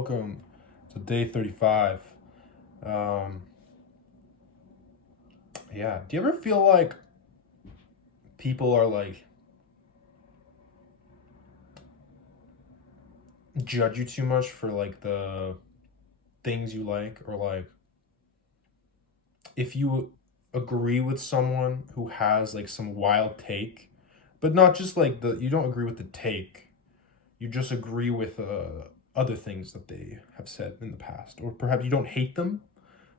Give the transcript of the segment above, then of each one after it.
Welcome to day 35. Um, yeah, do you ever feel like people are like judge you too much for like the things you like, or like if you agree with someone who has like some wild take, but not just like you don't agree with the take, you just agree with other things that they have said in the past, or perhaps you don't hate them,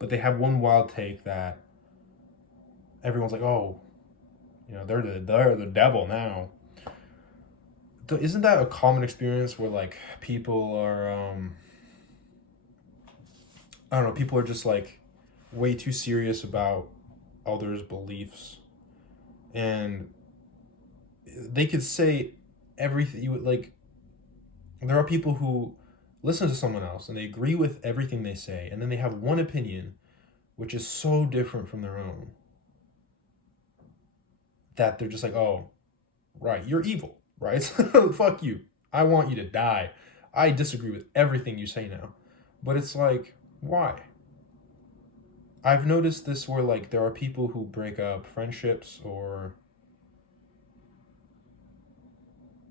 but they have one wild take that everyone's like, oh, they're the devil now. Isn't that a common experience where like people are I don't know, people are just like way too serious about others' beliefs, and they could say everything you would like. There are people who listen to someone else and they agree with everything they say, and then they have one opinion which is so different from their own that they're just like, oh, right, you're evil, right? Fuck you. I want you to die. I disagree with everything you say now. But it's like, why? I've noticed this where like there are people who break up friendships, or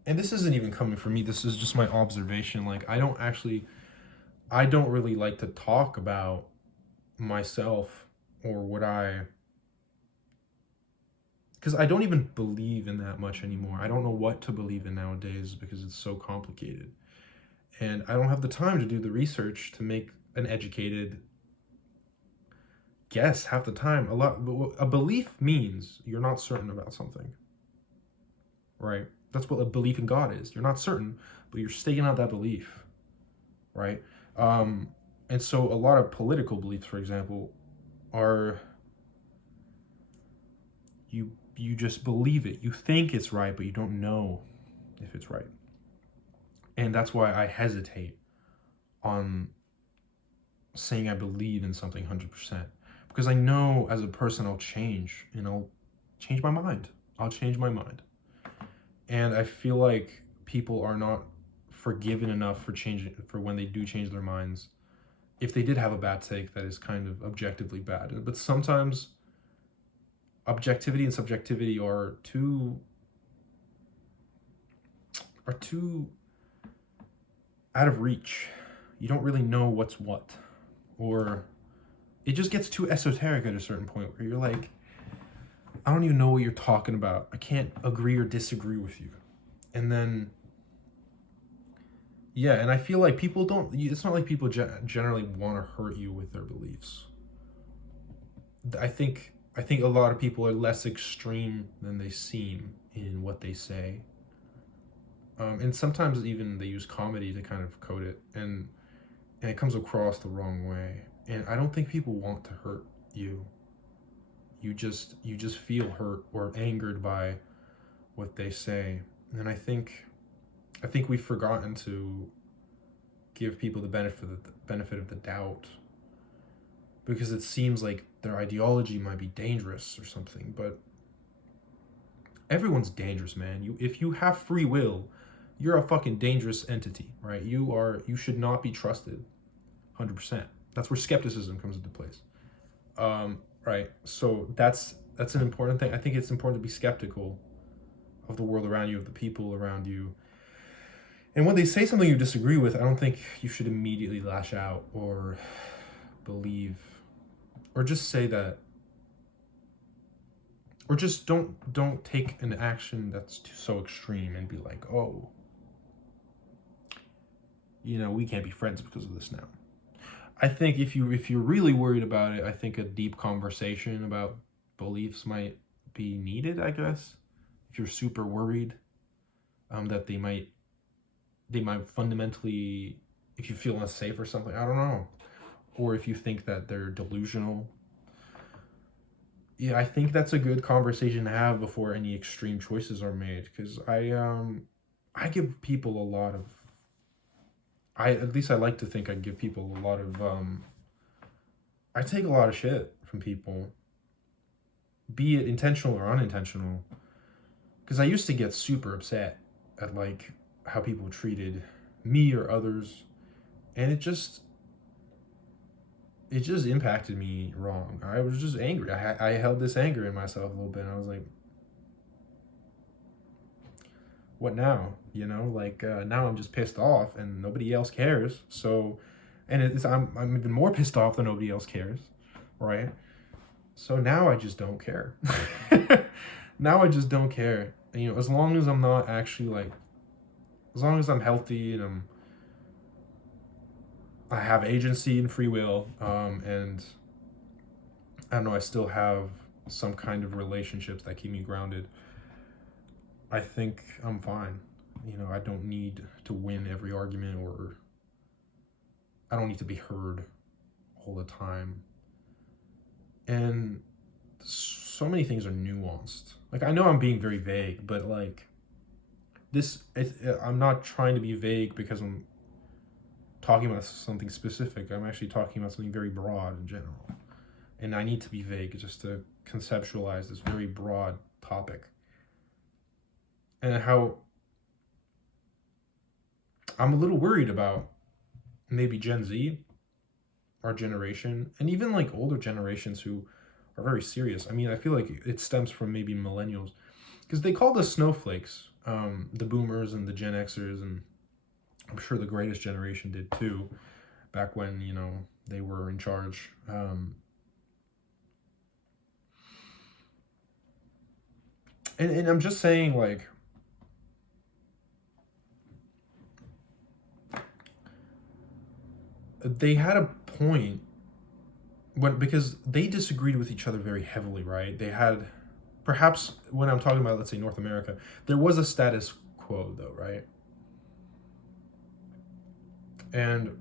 and this isn't even coming from me, this is just my observation. Like I don't really like to talk about myself or what I because I don't even believe in that much anymore. I don't know what to believe in nowadays because it's so complicated. And I don't have the time to do the research to make an educated guess half the time. A belief means you're not certain about something, right? That's what a belief in God is. You're not certain, but you're staking out that belief, right? Um, and so a lot of political beliefs, for example, are you just believe it. You think it's right, but you don't know if it's right. And that's why I hesitate on saying I believe in something 100%, because I know as a person I'll change, and I'll change my mind. I'll change my mind. And I feel like people are not forgiven enough for changing, for when they do change their minds, if they did have a bad take that is kind of objectively bad. But sometimes objectivity and subjectivity are too out of reach. You don't really know what's what, or it just gets too esoteric at a certain point where you're like, I don't even know what you're talking about. I can't agree or disagree with you. And then yeah, and I feel like people don't, it's not like people generally want to hurt you with their beliefs. I think a lot of people are less extreme than they seem in what they say. And sometimes even they use comedy to kind of code it, and it comes across the wrong way. And I don't think people want to hurt you. You just feel hurt or angered by what they say. And I think we've forgotten to give people the benefit of the doubt, because it seems like their ideology might be dangerous or something. But everyone's dangerous, man. If you have free will, you're a fucking dangerous entity, right? You should not be trusted 100%. That's where skepticism comes into place. Right? So that's an important thing. I think it's important to be skeptical of the world around you, of the people around you. And when they say something you disagree with, I don't think you should immediately lash out or believe, or just say that, or just don't take an action that's so extreme and be like, oh, we can't be friends because of this now. I think if you're really worried about it, I think a deep conversation about beliefs might be needed, I guess. If you're super worried that they might fundamentally, if you feel unsafe or something, I don't know, or if you think that they're delusional. Yeah, I think that's a good conversation to have before any extreme choices are made, because I give people a lot of, I at least I like to think I give people a lot of I take a lot of shit from people, be it intentional or unintentional, because I used to get super upset at like how people treated me or others, And it just impacted me wrong. I was just angry. I held this anger in myself a little bit. And I was like, what now? You know, like now I'm just pissed off and nobody else cares. So, and I'm even more pissed off that nobody else cares, right? So now I just don't care. Now I just don't care. And, you know, as long as I'm not actually like, as long as I'm healthy and I have agency and free will, and I don't know, I still have some kind of relationships that keep me grounded, I think I'm fine. You know, I don't need to win every argument, or I don't need to be heard all the time. And so many things are nuanced. Like, I know I'm being very vague, but like I'm not trying to be vague because I'm talking about something specific. I'm actually talking about something very broad in general. And I need to be vague just to conceptualize this very broad topic. And how I'm a little worried about maybe Gen Z, our generation, and even like older generations who are very serious. I mean, I feel like it stems from maybe millennials, because they call us snowflakes, the boomers and the Gen Xers, and I'm sure the greatest generation did too, back when, you know, they were in charge. And I'm just saying, like, they had a point because they disagreed with each other very heavily, right? They had, perhaps when I'm talking about, let's say, North America, there was a status quo though, right? And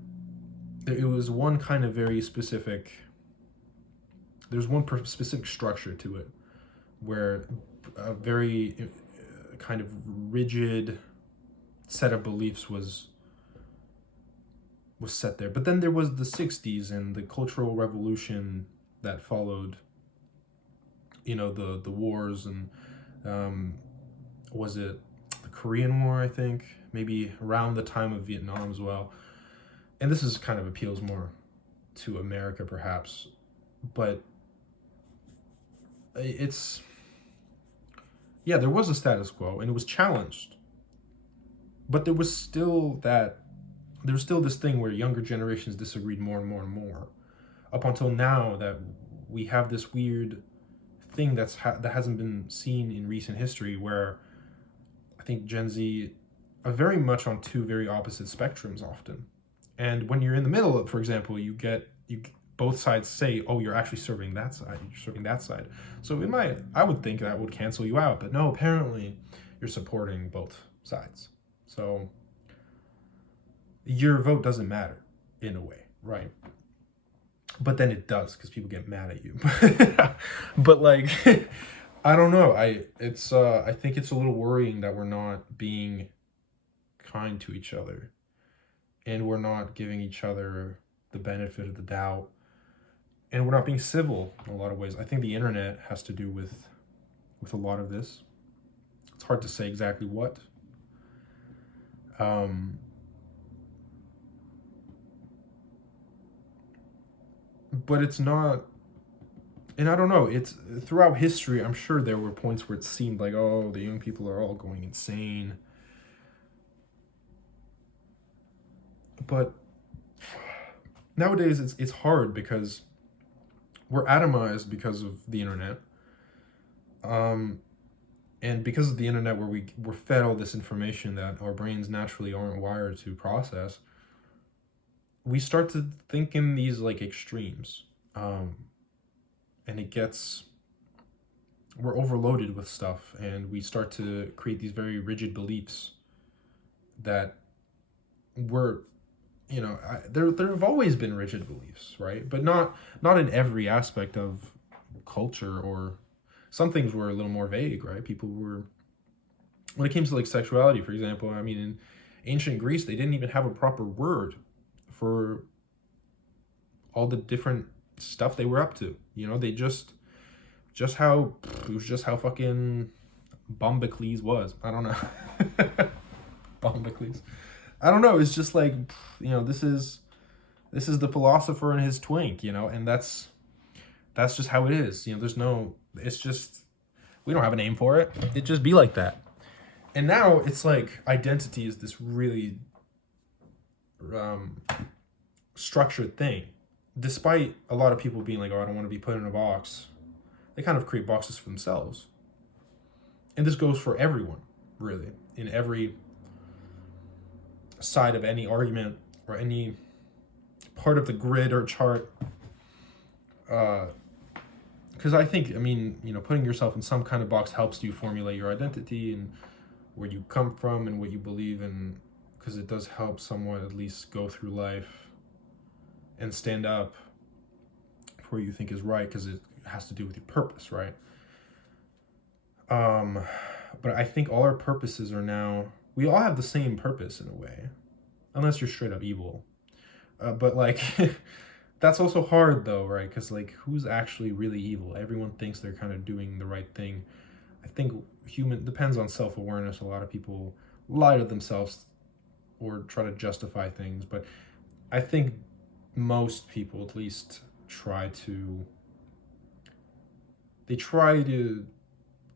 it was one kind of very specific, there's one specific structure to it, where a very kind of rigid set of beliefs was set there. But then there was the 60s and the Cultural Revolution that followed, you know, the wars, and was it the Korean War, I think, maybe around the time of Vietnam as well. And this is kind of appeals more to America perhaps, but it's, yeah, there was a status quo and it was challenged, but there was still this thing where younger generations disagreed more and more and more, up until now that we have this weird thing that hasn't been seen in recent history, where I think Gen Z are very much on two very opposite spectrums often. And when you're in the middle, for example, you both sides say, oh, you're actually serving that side, you're serving that side. So I would think that would cancel you out, but no, apparently you're supporting both sides. So your vote doesn't matter in a way, right? But then it does, because people get mad at you. But like, I don't know. I think it's a little worrying that we're not being kind to each other, and we're not giving each other the benefit of the doubt, and we're not being civil in a lot of ways. I think the internet has to do with a lot of this. It's hard to say exactly what. But it's not, and I don't know, it's throughout history, I'm sure there were points where it seemed like, oh, the young people are all going insane. But nowadays it's hard because we're atomized because of the internet. And because of the internet, where we're fed all this information that our brains naturally aren't wired to process, we start to think in these like extremes. And we're overloaded with stuff, and we start to create these very rigid beliefs that there have always been rigid beliefs, right? But not in every aspect of culture, or some things were a little more vague, right? People were, when it came to like sexuality, for example, I mean, in ancient Greece, they didn't even have a proper word for all the different stuff they were up to. You know, they just how fucking Bombacles was. I don't know. Bombacles. I don't know. It's just like, you know, this is This is the philosopher and his twink, you know, and that's just how it is. You know, there's no, it's just, we don't have a name for it. It just be like that. And now it's like identity is this really structured thing. Despite a lot of people being like, oh, I don't want to be put in a box, they kind of create boxes for themselves. And this goes for everyone, really, in every side of any argument or any part of the grid or chart. Because I think, I mean, you know, putting yourself in some kind of box helps you formulate your identity and where you come from and what you believe in, because it does help someone at least go through life and stand up for what you think is right, because it has to do with your purpose, right? But I think all our purposes are now, we all have the same purpose in a way, unless you're straight up evil. But like, that's also hard though, right? Because like, who's actually really evil? Everyone thinks they're kind of doing the right thing. I think depends on self-awareness. A lot of people lie to themselves or try to justify things, but I think most people at least try to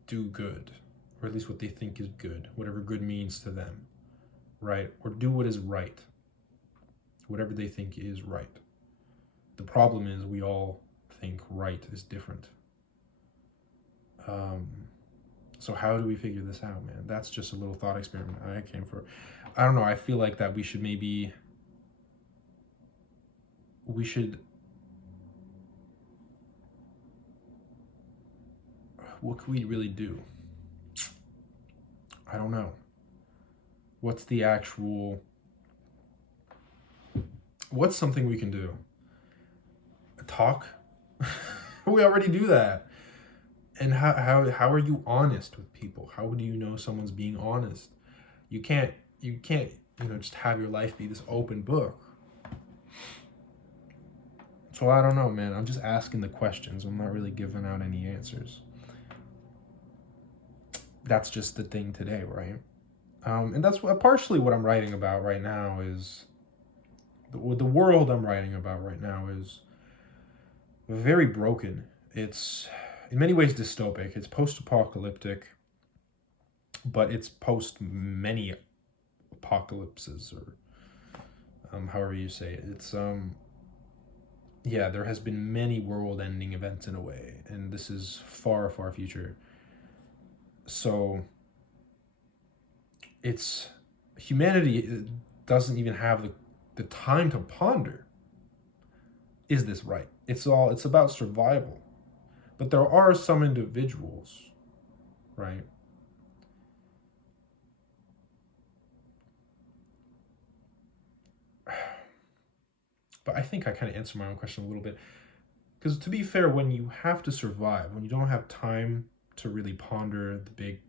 do good, or at least what they think is good, whatever good means to them, right? Or do what is right, whatever they think is right. The problem is we all think right is different. So how do we figure this out, man? That's just a little thought experiment I came for. I don't know, I feel like that we should what could we really do? I don't know. What's something we can do? Talk? We already do that. And how are you honest with people? How do you know someone's being honest? You can't, just have your life be this open book. So I don't know, man. I'm just asking the questions. I'm not really giving out any answers. That's just the thing today, right? And that's partially what I'm writing about right now is, the world I'm writing about right now is very broken. It's in many ways dystopic. It's post-apocalyptic, but it's post many apocalypses, or however you say it. It's there has been many world-ending events in a way, and this is far, far future. So it's humanity doesn't even have the time to ponder, is this right? It's about survival. But there are some individuals, right? But I think I kind of answered my own question a little bit. Because to be fair, when you have to survive, when you don't have time to really ponder the big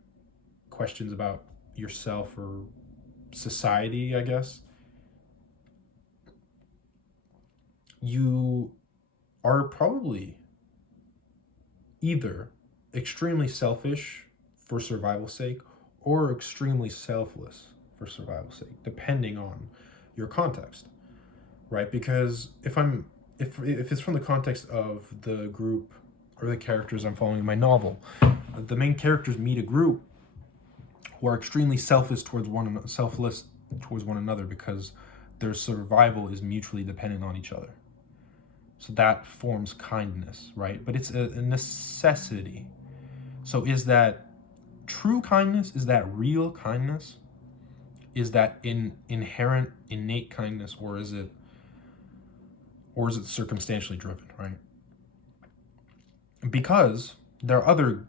questions about yourself or society, I guess, you are probably either extremely selfish for survival's sake or extremely selfless for survival's sake, depending on your context, right? Because if it's from the context of the group or the characters I'm following in my novel, the main characters meet a group who are extremely selfless towards one another because their survival is mutually dependent on each other. So that forms kindness, right? But it's a necessity. So is that true kindness? Is that real kindness? Is that inherent, innate kindness, or is it circumstantially driven, right? Because there are other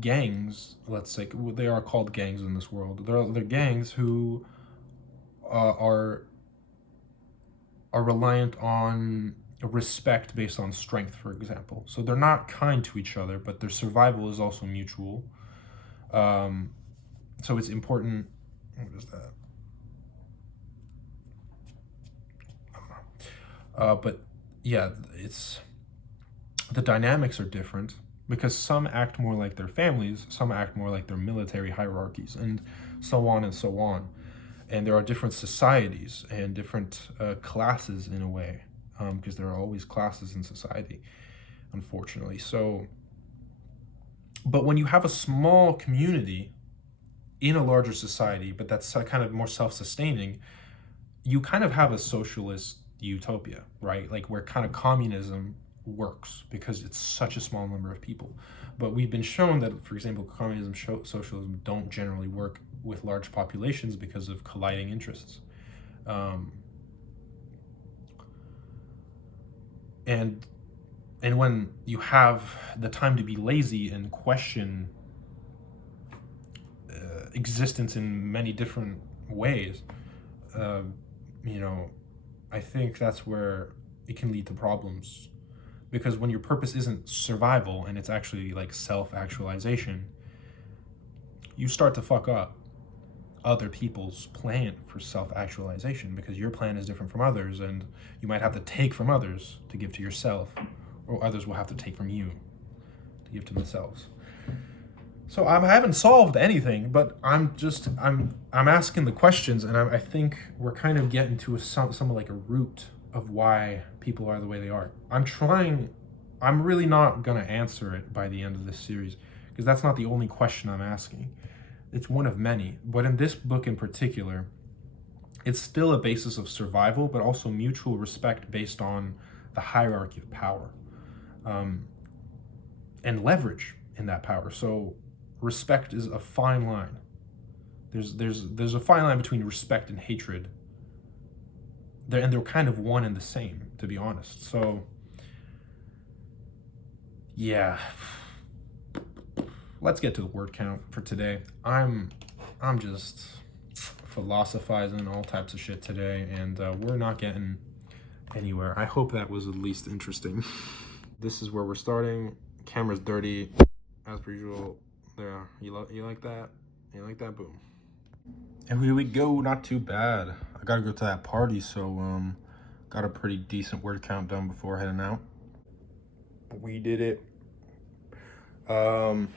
gangs, let's say, they are called gangs in this world. There are other gangs who are reliant on respect based on strength, for example. So they're not kind to each other, but their survival is also mutual. So it's important. What is that? I don't know. But yeah, it's the dynamics are different because some act more like their families, some act more like their military hierarchies, and so on and so on. And there are different societies and different classes in a way. because there are always classes in society, unfortunately. So, but when you have a small community in a larger society, but that's kind of more self-sustaining, you kind of have a socialist utopia, right? Like where kind of communism works because it's such a small number of people. But we've been shown that, for example, communism, socialism don't generally work with large populations because of colliding interests. And when you have the time to be lazy and question existence in many different ways, you know, I think that's where it can lead to problems. Because when your purpose isn't survival and it's actually like self-actualization, you start to fuck up other people's plan for self-actualization because your plan is different from others, and you might have to take from others to give to yourself, or others will have to take from you to give to themselves. So I haven't solved anything, but I'm asking the questions, and I think we're kind of getting to some like a root of why people are the way they are. I'm really not gonna answer it by the end of this series, because that's not the only question I'm asking. It's one of many, but in this book in particular, it's still a basis of survival, but also mutual respect based on the hierarchy of power, and leverage in that power. So respect is a fine line. There's a fine line between respect and hatred. They're kind of one and the same, to be honest. So yeah, let's get to the word count for today. I'm just philosophizing all types of shit today, and we're not getting anywhere. I hope that was at least interesting. This is where we're starting. Camera's dirty, as per usual. There, you like that? You like that? Boom. And here we go. Not too bad. I gotta go to that party, so got a pretty decent word count done before heading out. We did it. Wacky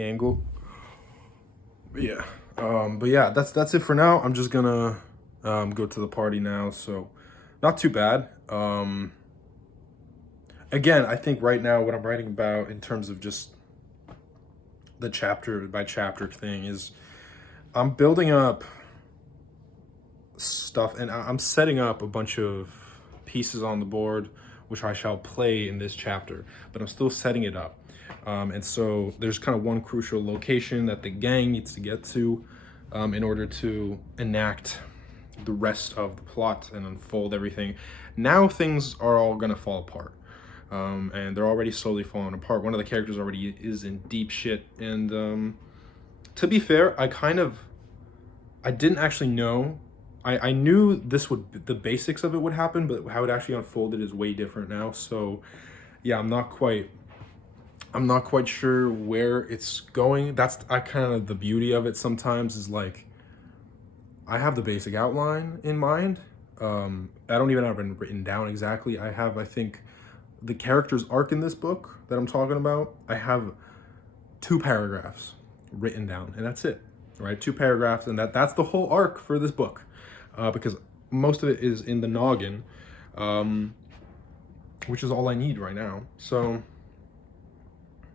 angle. But yeah, that's it for now. I'm just gonna go to the party now, so not too bad. Again, I think right now what I'm writing about in terms of just the chapter by chapter thing is I'm building up stuff, and I'm setting up a bunch of pieces on the board which I shall play in this chapter, but I'm still setting it up. And so there's kind of one crucial location that the gang needs to get to in order to enact the rest of the plot and unfold everything. Now things are all gonna fall apart. And they're already slowly falling apart. One of the characters already is in deep shit. And to be fair, I didn't actually know. I knew the basics of it would happen, but how it actually unfolded is way different now. So yeah, I'm not quite sure where it's going. That's kind of the beauty of it sometimes, is like I have the basic outline in mind. I don't even have it written down exactly. I think the character's arc in this book that I'm talking about, I have 2 paragraphs written down, and that's it, right? 2 paragraphs, and that's the whole arc for this book, because most of it is in the noggin, which is all I need right now. So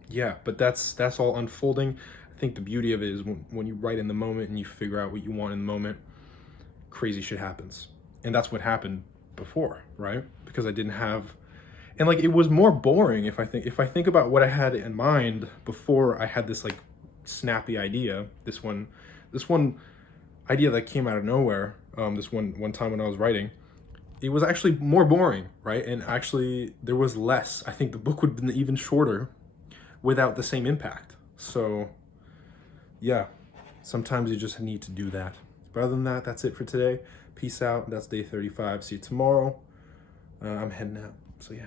yeah, but that's all unfolding. I think the beauty of it is when you write in the moment and you figure out what you want in the moment, crazy shit happens. And that's what happened before, right? Because I didn't have, and like it was more boring if I think about what I had in mind before I had this like snappy idea, this one idea that came out of nowhere, this one time when I was writing, it was actually more boring, right? And actually there was less. I think the book would have been even shorter without the same impact. So yeah, sometimes you just need to do that. But other than that, that's it for today. Peace out. That's day 35. See you tomorrow. I'm heading out. So yeah.